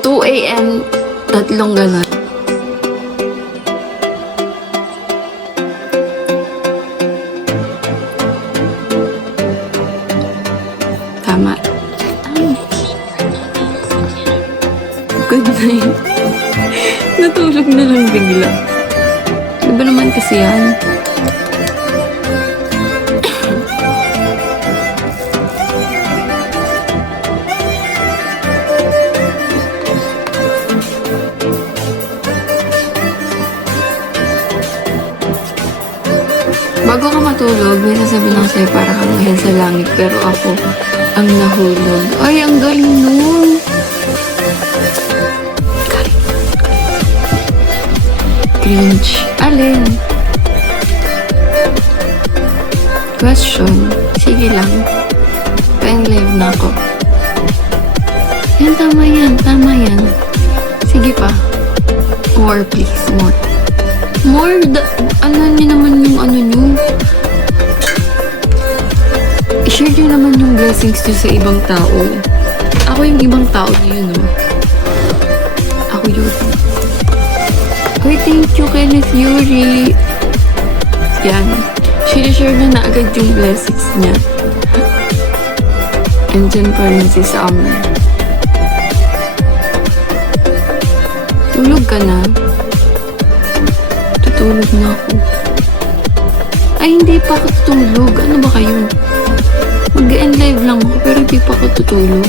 2 a.m. tatlong ganon. Tama. Good night. Natulog na lang bigla. Di ba naman kasi yan? Bago ka matulog, may sasabihin ako sa'yo para kang anghel sa langit, pero ako ang nahulog. Ay, ang galing nun! Cringe. Alin? Question. Sige lang. Pa-live na ako. Yan, tama yan. Tama yan. Sige pa. More, please. More. More? Ano niyo naman yung ano niyo? I-share niyo naman yung blessings niyo sa ibang tao. Ako yung ibang tao niyo, no? Ako yun. Uy, thank you, Kenneth Yuri. Yan. Sinishare niya na agad yung blessings niya. And dyan pa rin si Summer. Tulog ka na? Tutulog na ako. Ay, hindi pa ako tutulog. Ano ba kayo? Mag-end live lang ako, pero hindi pa ako tutulog.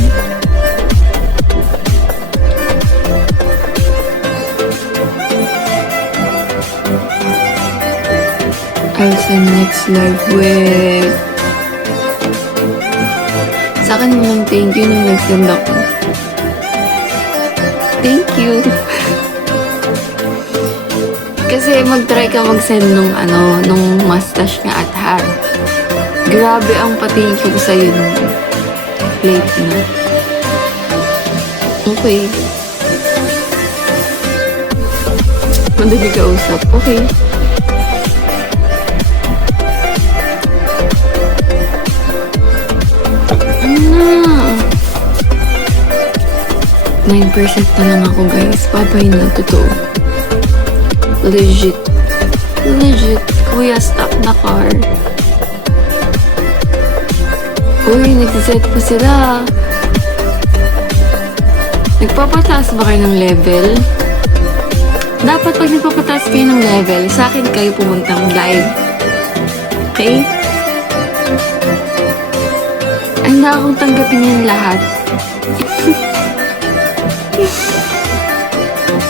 I'll send next live with... Sa akin mo lang thank you nung nag-send ako. Thank you. Kasi mag-try ka mag-send nung mustache nga at hat. Grabe ang pa-thank you ko sa'yo nung late na. Okay. Madali ka usap. Okay. Ano na? 9% na lang ako, guys. Babay na. Totoo. Legit. Legit. Kuya, stop na car. Uy, nagsiset pa sila. Nagpapataas ba kayo ng level? Dapat pag nagpapataas kayo ng level, sa akin kayo pumuntang live. Okay? Handa akong tanggapin yan lahat.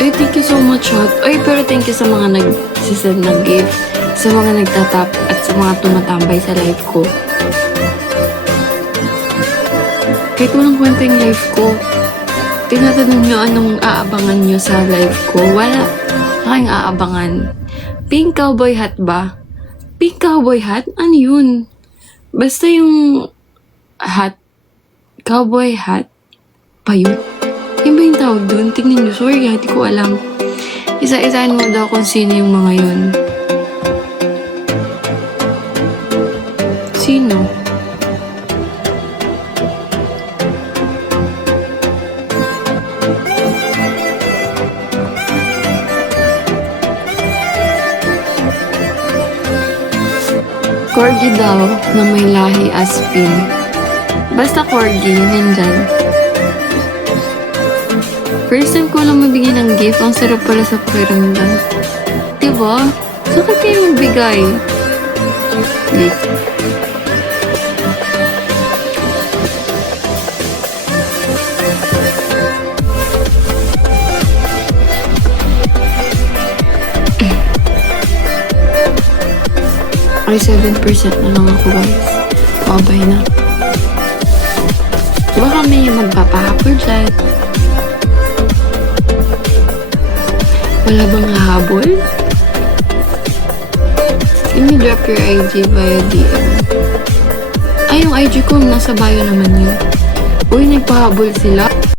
Ay, thank you so much, Hot. Ay, pero thank you sa mga nagsisend ng gift, sa mga nagtatap, at sa mga tumatambay sa live ko. Kahit walang kwenta yung live ko, tinatanong nyo anong aabangan nyo sa live ko. Wala kayong aabangan. Pink cowboy hat ba? Pink cowboy hat? Ano yun? Basta yung hat. Cowboy hat. Pa yun? Yan ba yung tawag doon? Tingnan nyo. Sorry, hindi ko alam. Isa-isahin mo daw kung sino yung mga yun. Sino? Corgi daw na may lahi aspin. Basta corgi, yun nandyan. First time ko lang mabigyan ng gift. Ang sarap pala sa pakiramdam. Diba? Saan kayo magbigay? Gift. Ay, 7% na lang ako, guys. Babay na. Baka may magpapahapon dyan. Wala bang hahabol? Can you drop your IG via DM? Ay, yung IG ko, nasa bio naman yun. Uy, nagpahabol sila.